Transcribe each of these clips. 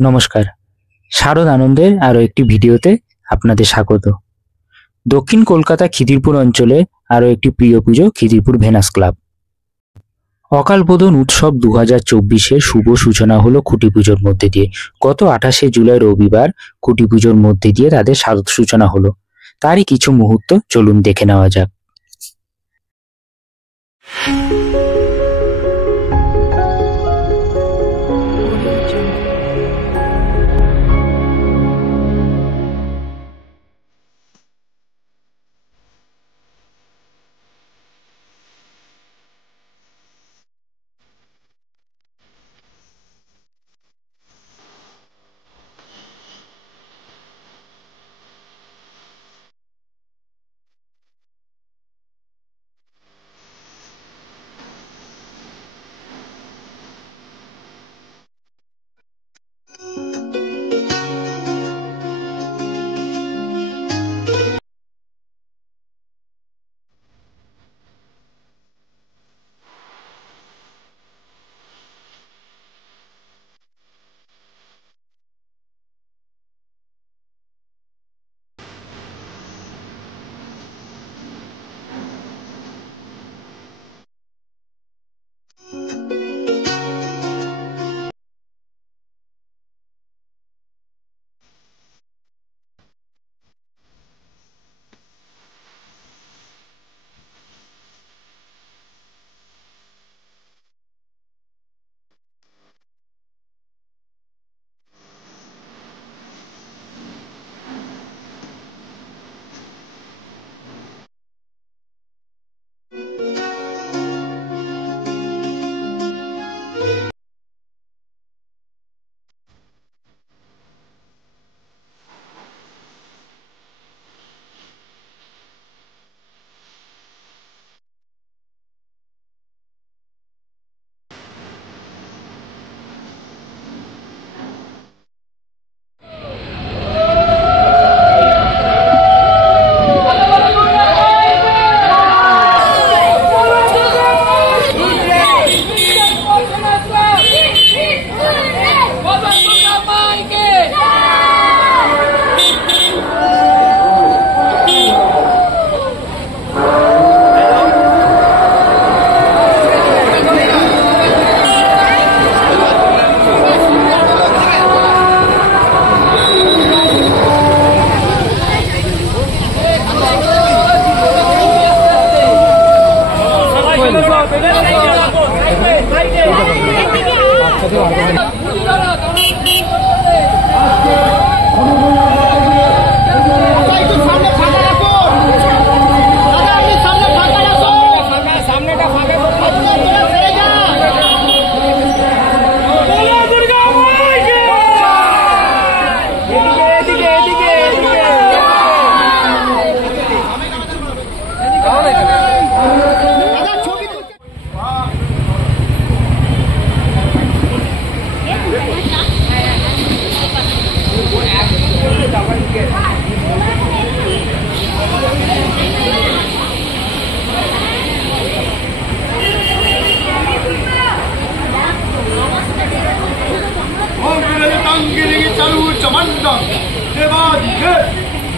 নমস্কার, শারদ আনন্দের আরও একটি ভিডিওতে আপনাদের স্বাগত। দক্ষিণ কলকাতা খিদিরপুর অঞ্চলে আরও একটি প্রিয় পুজো খিদিরপুর ভেনাস ক্লাব। অকালবোধন উৎসব 2024-এর শুভ সূচনা হলো খুঁটি পুজোর মধ্যে দিয়ে। গত 28শে জুলাই রবিবার খুঁটি পুজোর মধ্যে দিয়ে তাদের শারদ সূচনা হলো। তারই কিছু মুহূর্ত চলুন দেখে নেওয়া যাক।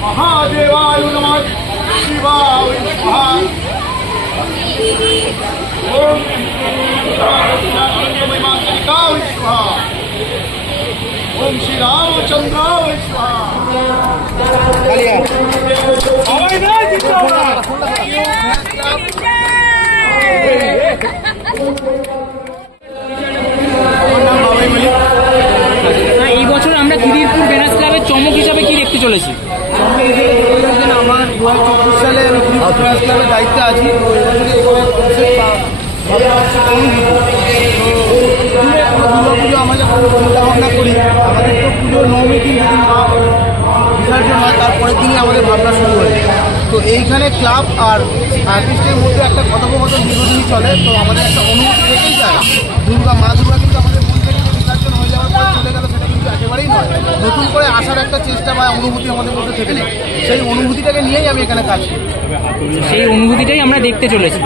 महादेवाय नमः शिवाय स्वाहा ओम महिमात्रिकाय स्वाहा ओम श्री रामचंद्राय स्वाहा। এই বছর আমরা খিদিরপুর ভেনাস ক্লাবের চমক হিসাবে কি দেখতে চলেছি? আমার 2024 সালে আমি খিদিরপুর ভেনাস ক্লাবের দায়িত্বে আছি। দুর্গাপুজো আমরা যখন চিন্তা ভাবনা করি, আমাদের তো পুজোর 9 দিন যেদিন মা বিসর্জন হয় তারপরের দিনই আমাদের ভাবনা শুরু হয়। তো এইখানে ক্লাব আর আর্টিস্টের মধ্যে একটা কথোপকথন দীর্ঘদিনই চলে। তো আমাদের একটা অনুভূতি থেকেই যায়, মা দুর্গা কিন্তু আমাদের মন থেকে বিসর্জন হয়ে যাওয়ার পর চলে গেল, সেটা কিন্তু একেবারেই নয়। নতুন করে আসার একটা চেষ্টা অভিজ্ঞতা বা অনুভূতি আমাদের মধ্যে থেকে যায়, সেই অনুভূতিটাকে নিয়েই আমি এখানে কাজ করি। সেই অনুভূতিটাই আমরা দেখতে চলেছি।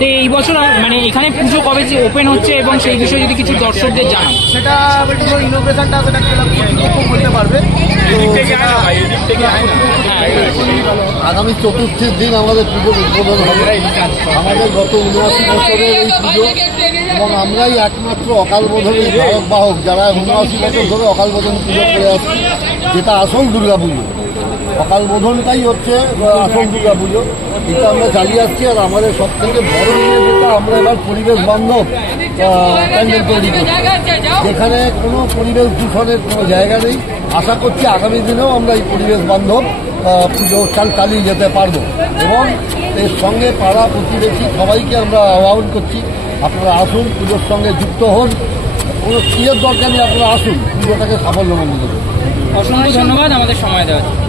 তো এই বছর মানে এখানে পুজো কবে যে ওপেন হচ্ছে এবং সেই বিষয়ে যদি কিছু দর্শকদের জানান। সেটা পুরো ইনোভেশনটা সেটা ক্লাব কর্তৃপক্ষ বলতে পারবে। আগামী চতুর্থীর দিন আমাদের পুজো উদ্বোধন হবে। আমাদের গত 79 বছরের এই পুজো, এবং আমরাই একমাত্র অকালবোধনের ধারক বাহক যারা 79 বছর ধরে অকালবোধন পুজো করে আসছি, যেটা আসল দুর্গা পুজো। অকালবোধনটাই হচ্ছে আসল দুর্গা পুজো, এটা আমরা চালিয়ে আসছি। আর আমাদের সব থেকে বড় নিয়ে যেটা, আমরা এবার পরিবেশ বান্ধব প্যান্ডেল তৈরি করছি, যেখানে কোনো পরিবেশ দূষণের কোনো জায়গা নেই। আশা করছি আগামী দিনেও আমরা এই পরিবেশ বান্ধব পুজো চালিয়ে যেতে পারবো। এবং এর সঙ্গে পাড়া প্রতিবেশী সবাইকে আমরা আহ্বান করছি, আপনারা আসুন, পুজোর সঙ্গে যুক্ত হন। কোনো ইয়ের দরকার নেই, আপনারা আসুন, পুজোটাকে সাফল্যমণ্ডিত করুন। অসংখ্য ধন্যবাদ আমাদের সময় দেওয়ার জন্য।